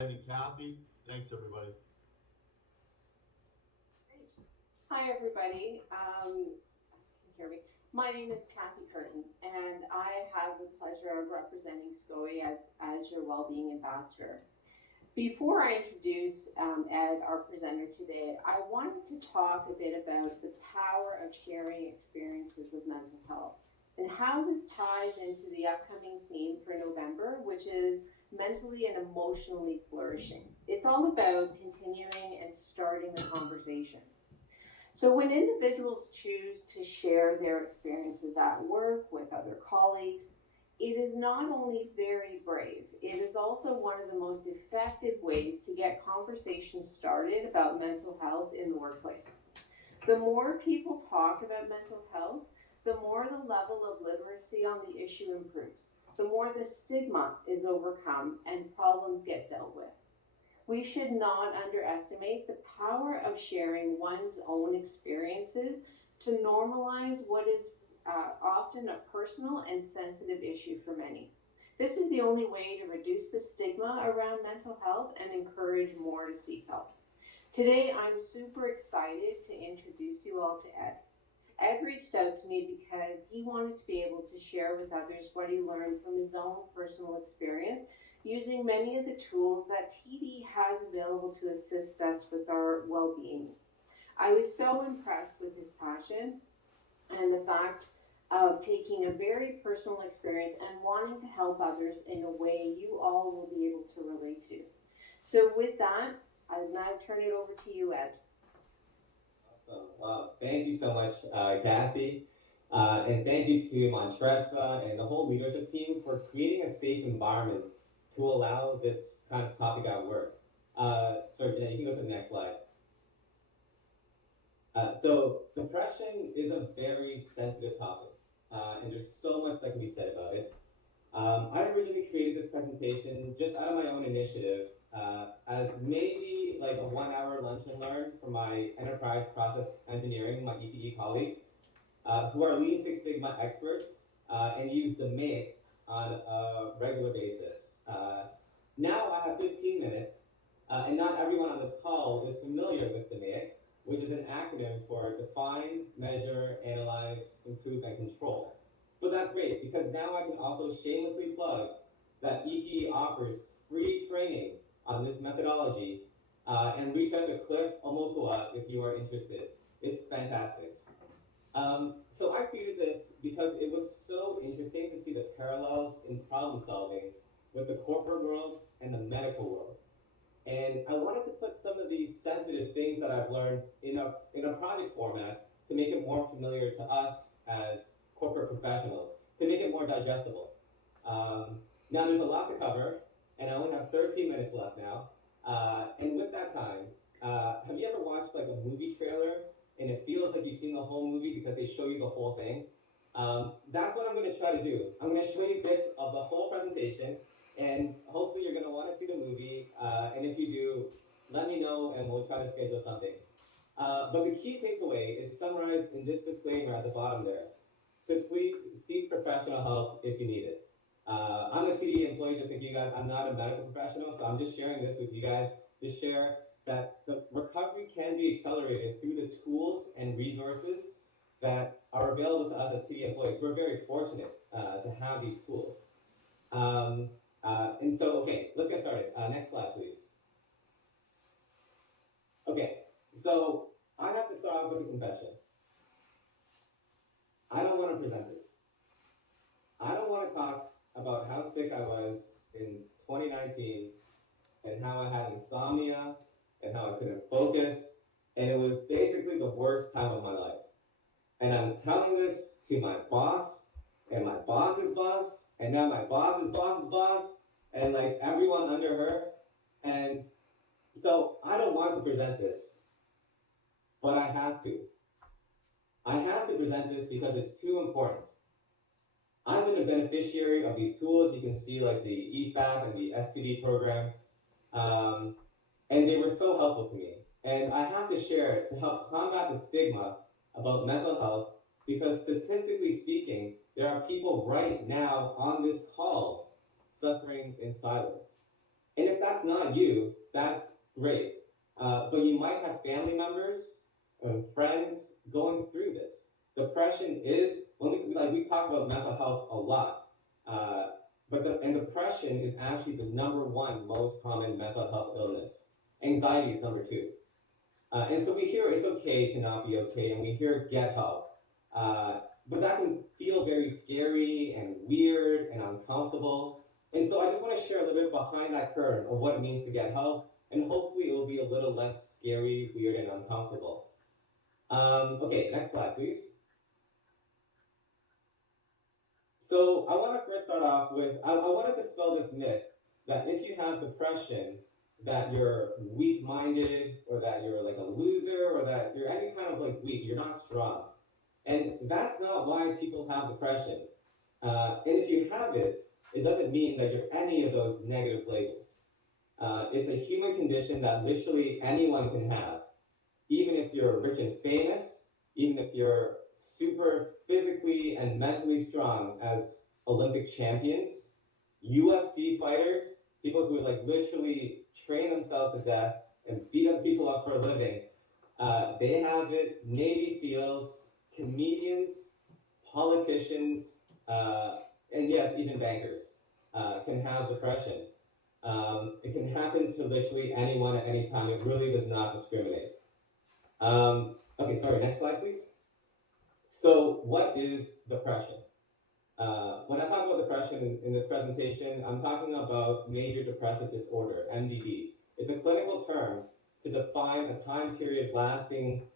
And Kathy, thanks everybody. Great. Hi, everybody. Can you hear me? My name is Kathy Curtin, and I have the pleasure of representing SCOE as your Wellbeing Ambassador. Before I introduce Ed, our presenter today, I wanted to talk a bit about the power of sharing experiences of mental health and how this ties into the upcoming theme for November, which is mentally and emotionally flourishing. It's all about continuing and starting the conversation. So, when individuals choose to share their experiences at work with other colleagues, it is not only very brave, it is also one of the most effective ways to get conversations started about mental health in the workplace. The more people talk about mental health, the more the level of literacy on the issue improves, the more the stigma is overcome and problems get dealt with. We should not underestimate the power of sharing one's own experiences to normalize what is often a personal and sensitive issue for many. This is the only way to reduce the stigma around mental health and encourage more to seek help. Today, I'm super excited to introduce you all to Ed. Ed reached out to me because he wanted to be able to share with others what he learned from his own personal experience using many of the tools that TD has available to assist us with our well being. I was so impressed with his passion and the fact of taking a very personal experience and wanting to help others in a way you all will be able to relate to. So, with that, I'll now turn it over to you, Ed. Awesome. Wow. Thank you so much, Kathy. And thank you to Montressa and the whole leadership team for creating a safe environment to allow this kind of topic at work. Sorry, Jeanette, you can go to the next slide. So depression is a very sensitive topic, and there's so much that can be said about it. I originally created this presentation just out of my own initiative as maybe like a 1 hour lunch and learn for my enterprise process engineering, my EPE colleagues, who are Lean Six Sigma experts and use the DMAIC on a regular basis. Now I have 15 minutes, and not everyone on this call is familiar with the DMAIC, which is an acronym for Define, Measure, Analyze, Improve, and Control. But that's great because now I can also shamelessly plug that EPE offers free training on this methodology and reach out to Cliff Omokua if you are interested. It's fantastic. So I created this because it was so interesting to see the parallels in problem solving with the corporate world and the medical world. And I wanted to put some of these sensitive things that I've learned in a project format to make it more familiar to us as corporate professionals, to make it more digestible. Now there's a lot to cover, and I only have 13 minutes left now. And with that time, have you ever watched like a movie trailer and it feels like you've seen the whole movie because they show you the whole thing? That's what I'm going to try to do. I'm going to show you bits of the whole presentation, and hopefully you're going to want to see the movie. And if you do, let me know and we'll try to schedule something. But the key takeaway is summarized in this disclaimer at the bottom there. So please seek professional help if you need it. I'm a TD employee just like you guys. I'm not a medical professional, so I'm just sharing this with you guys to share that the recovery can be accelerated through the tools and resources that are available to us as TD employees. We're very fortunate to have these tools. And so, okay, let's get started. Next slide, please. Okay, so I have to start off with a confession. I don't want to present this. I don't want to talk about how sick I was in 2019 and how I had insomnia and how I couldn't focus. And it was basically the worst time of my life. And I'm telling this to my boss and my boss's boss, and now my boss's boss's boss, and like everyone under her. And so I don't want to present this, but I have to. I have to present this because it's too important. I've been a beneficiary of these tools. You can see like the EFAP and the STD program, and they were so helpful to me. And I have to share it to help combat the stigma about mental health because statistically speaking, there are people right now on this call suffering in silence. And if that's that's not you, that's great. But you might have family members and friends going through this. Depression is, when we talk about mental health a lot, and depression is actually the #1 most common mental health illness. Anxiety is #2. And so we hear it's okay to not be okay, and we hear get help. But that can feel very scary and weird and uncomfortable. And so I just want to share a little bit behind that curtain of what it means to get help, and hopefully it will be a little less scary, weird, and uncomfortable. Okay, next slide, please. So I want to first start off with, I want to dispel this myth that if you have depression, that you're weak-minded, or that you're like a loser, or that you're any kind of like weak, you're not strong. And that's not why people have depression. And if you have it, it doesn't mean that you're any of those negative labels. It's a human condition that literally anyone can have. Even if you're rich and famous, even if you're super physically and mentally strong as Olympic champions, UFC fighters, people who like literally train themselves to death and beat other people up for a living, they have it. Navy SEALs, comedians, politicians, and yes, even bankers can have depression. It can happen to literally anyone at any time. It really does not discriminate. Okay, sorry, next slide, please. So what is depression? When I talk about depression in this presentation, I'm talking about major depressive disorder, MDD. It's a clinical term to define a time period lasting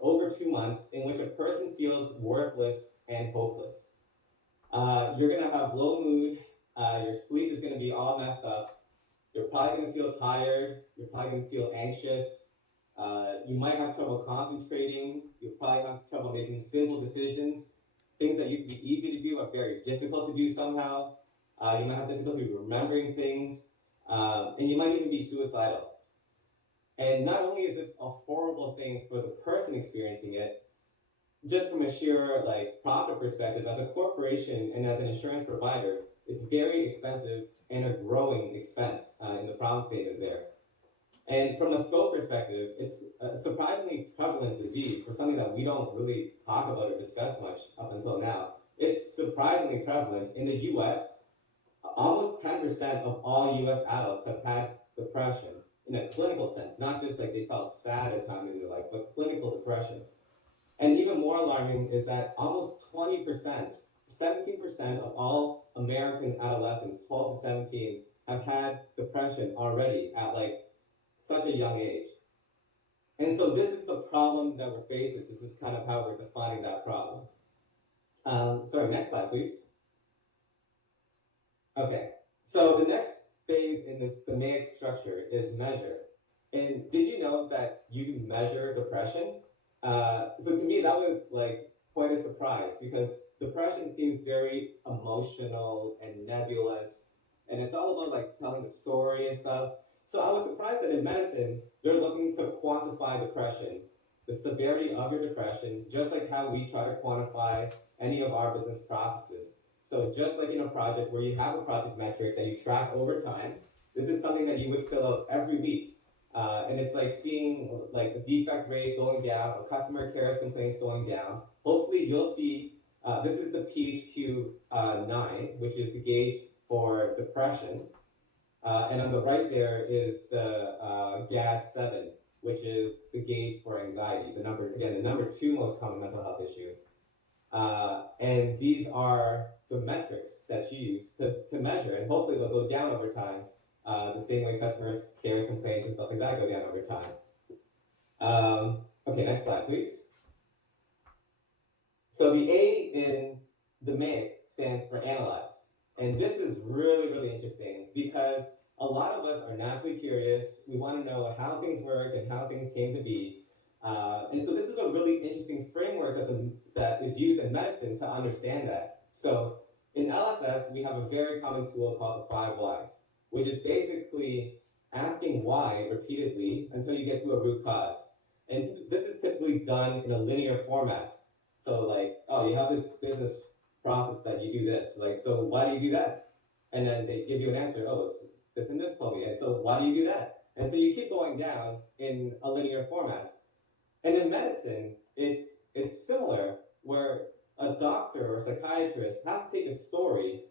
over 2 months in which a person feels worthless and hopeless. You're gonna have low mood, your sleep is gonna be all messed up, you're probably gonna feel tired, you're probably gonna feel anxious, you might have trouble concentrating, you'll probably have trouble making simple decisions. Things that used to be easy to do are very difficult to do somehow. You might have difficulty remembering things, and you might even be suicidal. And not only is this a horrible thing for the person experiencing it, just from a sheer like profit perspective, as a corporation and as an insurance provider, it's very expensive and a growing expense in the problem statement there. And from a scope perspective, it's a surprisingly prevalent disease for something that we don't really talk about or discuss much up until now. It's surprisingly prevalent. In the US, almost 10% of all US adults have had depression in a clinical sense, not just like they felt sad at a time in their life, but clinical depression. And even more alarming is that almost 20%, 17% of all American adolescents, 12 to 17, have had depression already at like such a young age. And so this is the problem that we're facing. This is kind of how we're defining that problem. Sorry, next slide, please. Okay, so the next phase in this DMAIC structure is measure. And did you know that you can measure depression? So to me, that was like quite a surprise because depression seems very emotional and nebulous, and it's all about like telling a story and stuff. So I was surprised that in medicine, they're looking to quantify depression, the severity of your depression, just like how we try to quantify any of our business processes. So just like in a project where you have a project metric that you track over time, this is something that you would fill out every week. And it's like seeing like the defect rate going down or customer care complaints going down. Hopefully you'll see, this is the PHQ-9, which is the gauge for depression. And on the right there is the GAD-7, which is the gauge for anxiety, the number 2 most common mental health issue. And these are the metrics that you use to measure, and hopefully they'll go down over time, the same way customer care complaints and stuff like that go down over time. Okay, next slide, please. So the A in the DMAIC stands for analyze. And this is really, really interesting because a lot of us are naturally curious. We want to know how things work and how things came to be. And so this is a really interesting framework that is used in medicine to understand that. So in LSS, we have a very common tool called the 5 whys, which is basically asking why repeatedly until you get to a root cause. And this is typically done in a linear format. So like, oh, you have this business process that you do this. Like, so why do you do that? And then they give you an answer. Oh, it's this and this told me. And so why do you do that? And so you keep going down in a linear format. And in medicine, it's similar, where a doctor or a psychiatrist has to take a story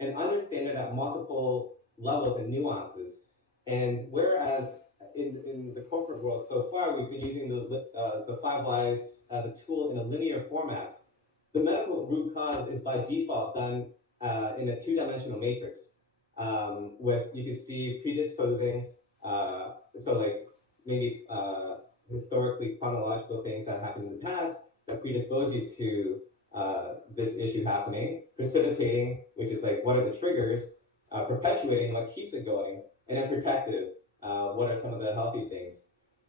and understand it at multiple levels and nuances. And whereas in the corporate world so far, we've been using the five whys as a tool in a linear format, the medical root cause is by default done in a two-dimensional matrix, with, you can see predisposing, so like maybe historically chronological things that happened in the past that predispose you to this issue happening, precipitating, which is like what are the triggers, perpetuating what keeps it going, and then protective, what are some of the healthy things.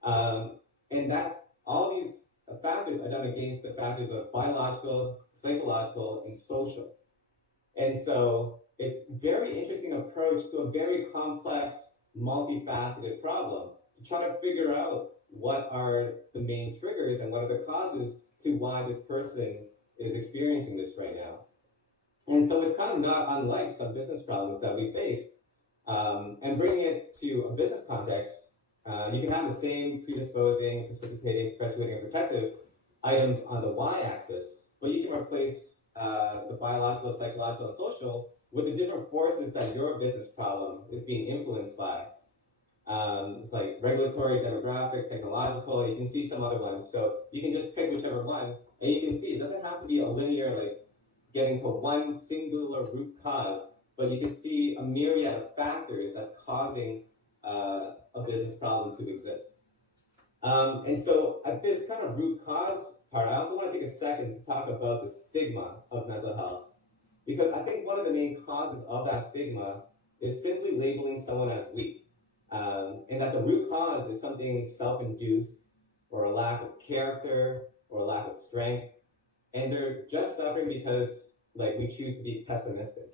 And that's all these factors are done against the factors of biological, psychological, and social. And so it's a very interesting approach to a very complex, multifaceted problem to try to figure out what are the main triggers and what are the causes to why this person is experiencing this right now. And so it's kind of not unlike some business problems that we face. And bringing it to a business context, you can have the same predisposing, precipitating, perpetuating, and protective items on the y-axis, but you can replace the biological, psychological, and social with the different forces that your business problem is being influenced by. It's like regulatory, demographic, technological. You can see some other ones. So you can just pick whichever one, and you can see it doesn't have to be a linear, like getting to one singular root cause, but you can see a myriad of factors that's causing a business problem to exist. And so at this kind of root cause part, I also want to take a second to talk about the stigma of mental health, because I think one of the main causes of that stigma is simply labeling someone as weak. And that the root cause is something self-induced, or a lack of character, or a lack of strength, and they're just suffering because like we choose to be pessimistic.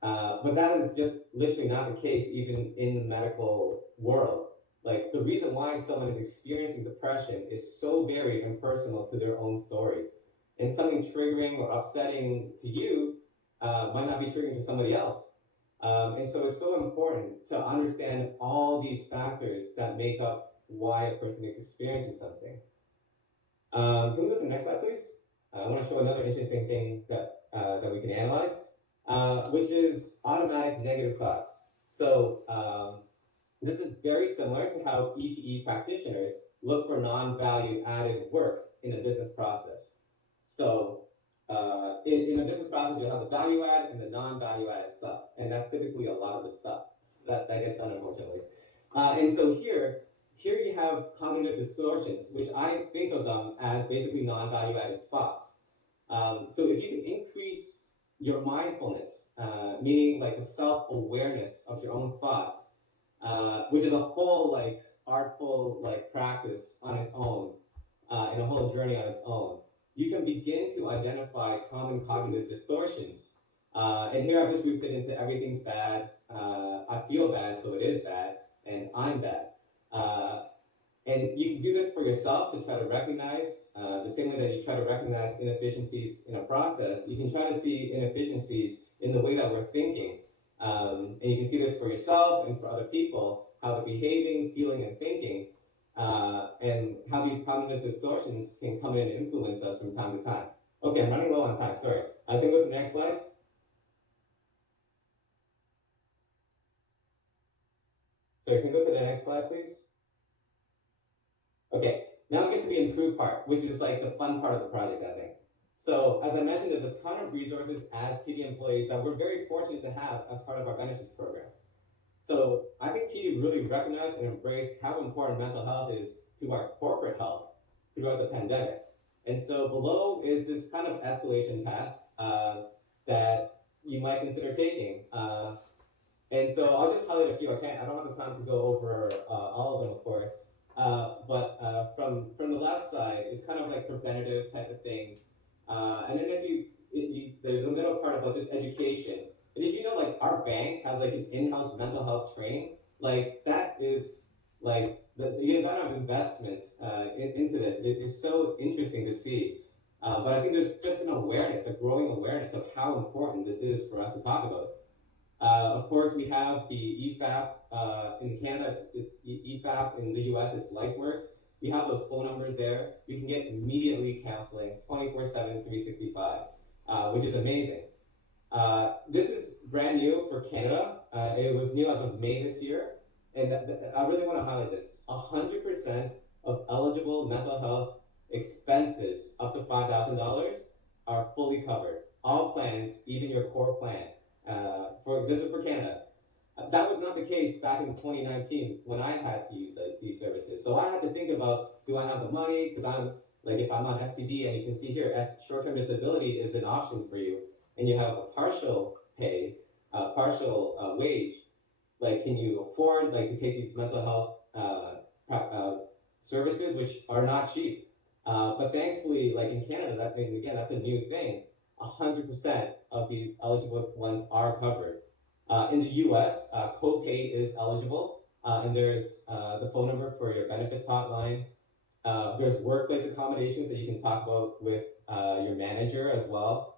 But that is just literally not the case even in the medical world. Like the reason why someone is experiencing depression is so varied and personal to their own story. And something triggering or upsetting to you might not be triggering to somebody else. And so it's so important to understand all these factors that make up why a person is experiencing something. Can we go to the next slide, please? I want to show another interesting thing that we can analyze, which is automatic negative thoughts. So this is very similar to how EPE practitioners look for non-value added work in a business process. So in a business process, you'll have the value add and the non-value added stuff. And that's typically a lot of the stuff that gets done, unfortunately. And so here you have cognitive distortions, which I think of them as basically non-value added thoughts. So if you can increase your mindfulness, meaning like the self-awareness of your own thoughts, which is a whole like artful like practice on its own, and a whole journey on its own, you can begin to identify common cognitive distortions. And here I've just grouped it into everything's bad, I feel bad, so it is bad, and I'm bad. And you can do this for yourself to try to recognize, the same way that you try to recognize inefficiencies in a process, you can try to see inefficiencies in the way that we're thinking. And you can see this for yourself and for other people, how they're behaving, feeling, and thinking, and how these cognitive distortions can come in and influence us from time to time. Okay, I'm running low on time, sorry. I can go to the next slide. So you can go to the next slide, please. Okay, now we get to the improved part, which is like the fun part of the project, I think. So as I mentioned, there's a ton of resources as TD employees that we're very fortunate to have as part of our benefits program. So I think TD really recognized and embraced how important mental health is to our corporate health throughout the pandemic. And so below is this kind of escalation path that you might consider taking. And so I'll just highlight a few. I don't have the time to go over all of them, of course. But from the left side is kind of like preventative type of things. And then there's a middle part about just education. And did you know like our bank has like an in-house mental health training? Like that is like the amount of investment into this. It is so interesting to see. But I think there's just an awareness, a growing awareness of how important this is for us to talk about. Of course, we have the EFAP in Canada. It's EFAP in the US. It's LifeWorks. We have those phone numbers there. You can get immediately counseling 24/7, 365, which is amazing. This is brand new for Canada. It was new as of May this year. And I really want to highlight this. 100% of eligible mental health expenses up to $5,000 are fully covered. All plans, even your core plan. This is for Canada. That was not the case back in 2019 when I had to use these services. So I had to think about, do I have the money? Because I'm like, if I'm on STD, and you can see here, short-term disability is an option for you, and you have a partial pay, partial wage. Like, can you afford like to take these mental health services, which are not cheap? But thankfully, like in Canada, that's a new thing. 100% of these eligible ones are covered. In the US, copay is eligible, and there's the phone number for your benefits hotline. There's workplace accommodations that you can talk about with your manager as well.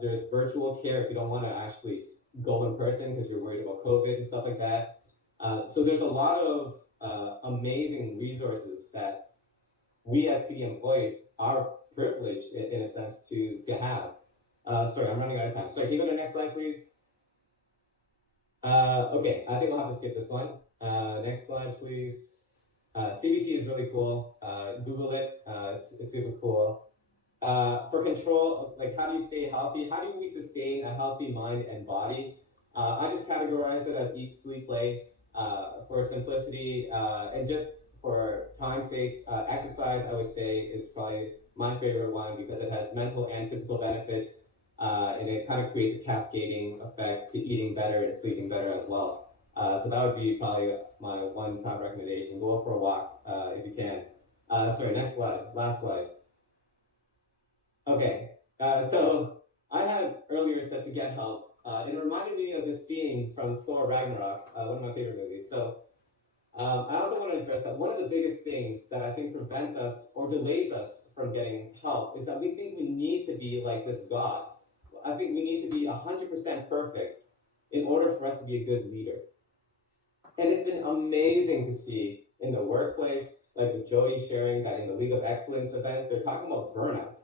There's virtual care if you don't want to actually go in person because you're worried about COVID and stuff like that. So there's a lot of amazing resources that we as TD employees are privileged in a sense to have. Sorry, I'm running out of time. Sorry, can you go to the next slide, please? Okay, I think we'll have to skip this one. Next slide, please. CBT is really cool. Google it. It's super cool. For control, like how do you stay healthy? How do we sustain a healthy mind and body? I just categorize it as eat, sleep, play. For simplicity and just for time's sake, exercise, I would say, is probably my favorite one because it has mental and physical benefits. And it kind of creates a cascading effect to eating better and sleeping better as well. So that would be probably my one top recommendation. Go for a walk if you can. Sorry, next slide, last slide. Okay, so I had earlier said to get help. It reminded me of this scene from Thor Ragnarok, one of my favorite movies. So I also want to address that one of the biggest things that I think prevents us or delays us from getting help is that we think we need to be like this God. I think we need to be 100% perfect in order for us to be a good leader. And it's been amazing to see in the workplace, like with Jody sharing that in the League of Excellence event, they're talking about burnout.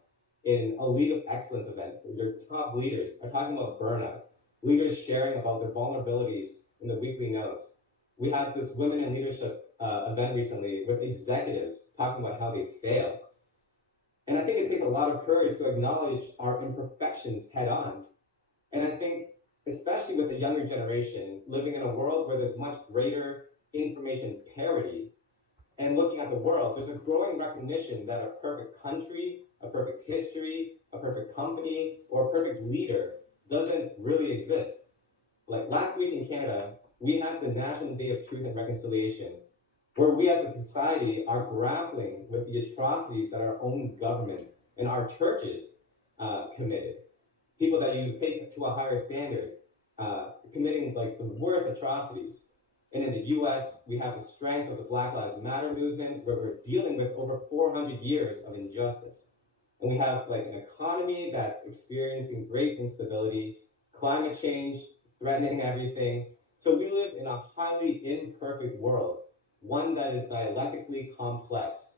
In a League of Excellence event, your top leaders are talking about burnout. Leaders sharing about their vulnerabilities in the weekly notes. We had this Women in Leadership event recently with executives talking about how they fail. And I think it takes a lot of courage to acknowledge our imperfections head on. And I think, especially with the younger generation, living in a world where there's much greater information parity, and looking at the world, there's a growing recognition that a perfect country, a perfect history, a perfect company, or a perfect leader doesn't really exist. Like last week in Canada, we had the National Day of Truth and Reconciliation, where we as a society are grappling with the atrocities that our own government and our churches committed. People that you take to a higher standard, committing like the worst atrocities. And in the US, we have the strength of the Black Lives Matter movement, where we're dealing with over 400 years of injustice. And we have like an economy that's experiencing great instability, climate change threatening everything. So we live in a highly imperfect world, one that is dialectically complex.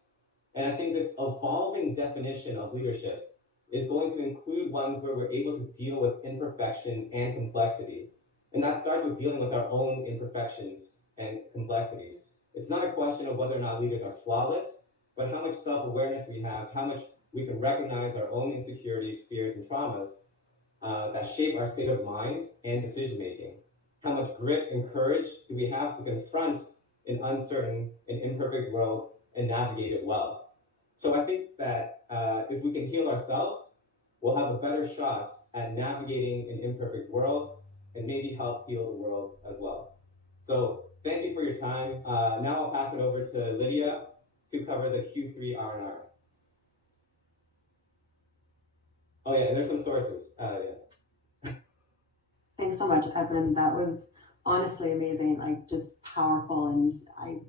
And I think this evolving definition of leadership is going to include ones where we're able to deal with imperfection and complexity. And that starts with dealing with our own imperfections and complexities. It's not a question of whether or not leaders are flawless, but how much self-awareness we have, how much we can recognize our own insecurities, fears, and traumas that shape our state of mind and decision-making. How much grit and courage do we have to confront an uncertain and imperfect world and navigate it well? So I think that if we can heal ourselves, we'll have a better shot at navigating an imperfect world and maybe help heal the world as well. So thank you for your time. Now I'll pass it over to Lydia to cover the Q3 R&R. Oh yeah, and there's some sources. Yeah. Thanks so much, Edmund. That was honestly amazing, like just powerful, and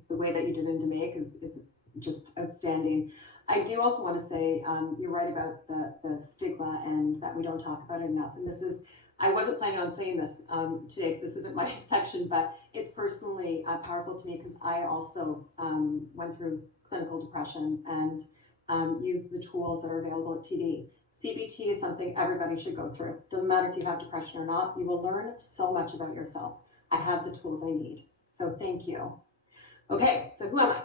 the way that you did in DMAIC is just outstanding. I do also want to say you're right about the stigma and that we don't talk about it enough. And this is I wasn't planning on saying this today because this isn't my section, but it's personally powerful to me because I also went through clinical depression and used the tools that are available at TD. CBT is something everybody should go through. Doesn't matter if you have depression or not, you will learn so much about yourself. I have the tools I need. So thank you. Okay, so who am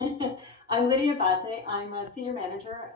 I? I'm Lydia Bate. I'm a senior manager